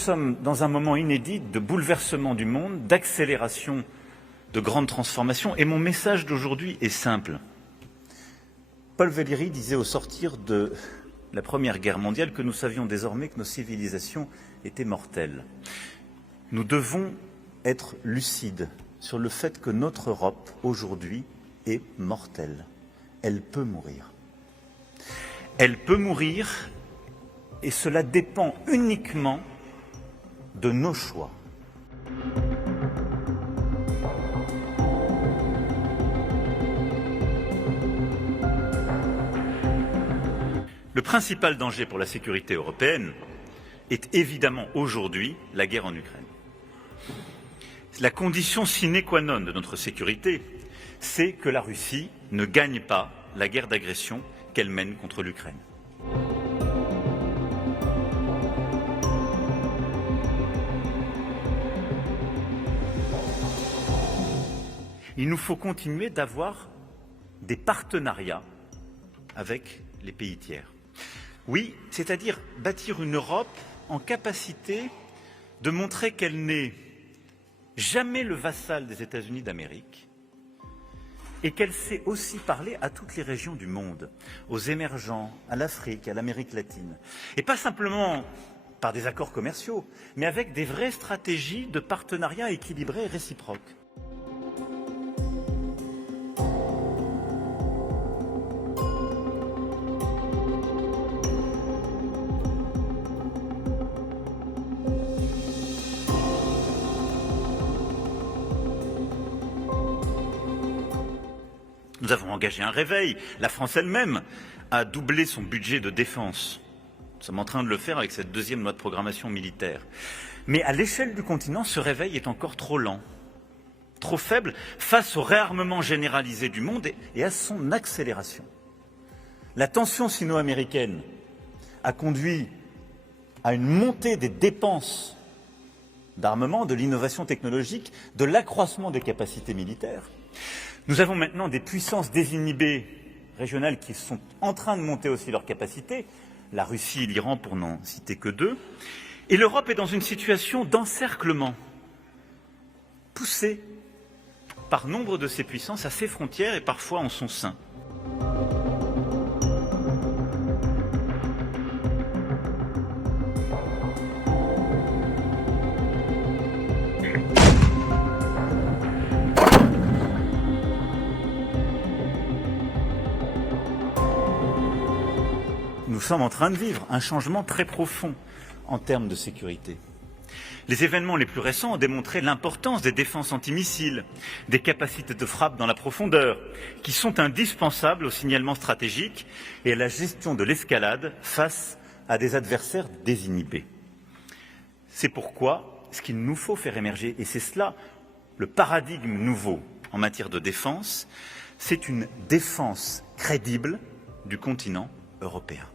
sommes dans un moment inédit de bouleversement du monde, d'accélération de grandes transformations. Et mon message d'aujourd'hui est simple. Paul Valéry disait au sortir de la Première Guerre mondiale que nous savions désormais que nos civilisations étaient mortelles. Nous devons être lucides sur le fait que notre Europe, aujourd'hui, est mortelle. Elle peut mourir. Elle peut mourir et cela dépend uniquement de nos choix. Le principal danger pour la sécurité européenne est évidemment aujourd'hui la guerre en Ukraine. La condition sine qua non de notre sécurité, c'est que la Russie ne gagne pas la guerre d'agression qu'elle mène contre l'Ukraine. Il nous faut continuer d'avoir des partenariats avec les pays tiers. Oui, c'est-à-dire bâtir une Europe en capacité de montrer qu'elle n'est jamais le vassal des États-Unis d'Amérique et qu'elle sait aussi parler à toutes les régions du monde, aux émergents, à l'Afrique, à l'Amérique latine. Et pas simplement par des accords commerciaux, mais avec des vraies stratégies de partenariat équilibrés et réciproques. Nous avons engagé un réveil. La France elle-même a doublé son budget de défense. Nous sommes en train de le faire avec cette deuxième loi de programmation militaire. Mais à l'échelle du continent, ce réveil est encore trop lent, trop faible face au réarmement généralisé du monde et à son accélération. La tension sino-américaine a conduit à une montée des dépenses d'armement, de l'innovation technologique, de l'accroissement des capacités militaires. Nous avons maintenant des puissances désinhibées régionales qui sont en train de monter aussi leurs capacités, la Russie et l'Iran pour n'en citer que deux, et l'Europe est dans une situation d'encerclement, poussée par nombre de ces puissances à ses frontières et parfois en son sein. Nous sommes en train de vivre un changement très profond en termes de sécurité. Les événements les plus récents ont démontré l'importance des défenses antimissiles, des capacités de frappe dans la profondeur, qui sont indispensables au signalement stratégique et à la gestion de l'escalade face à des adversaires désinhibés. C'est pourquoi ce qu'il nous faut faire émerger, et c'est cela le paradigme nouveau en matière de défense, c'est une défense crédible du continent européen.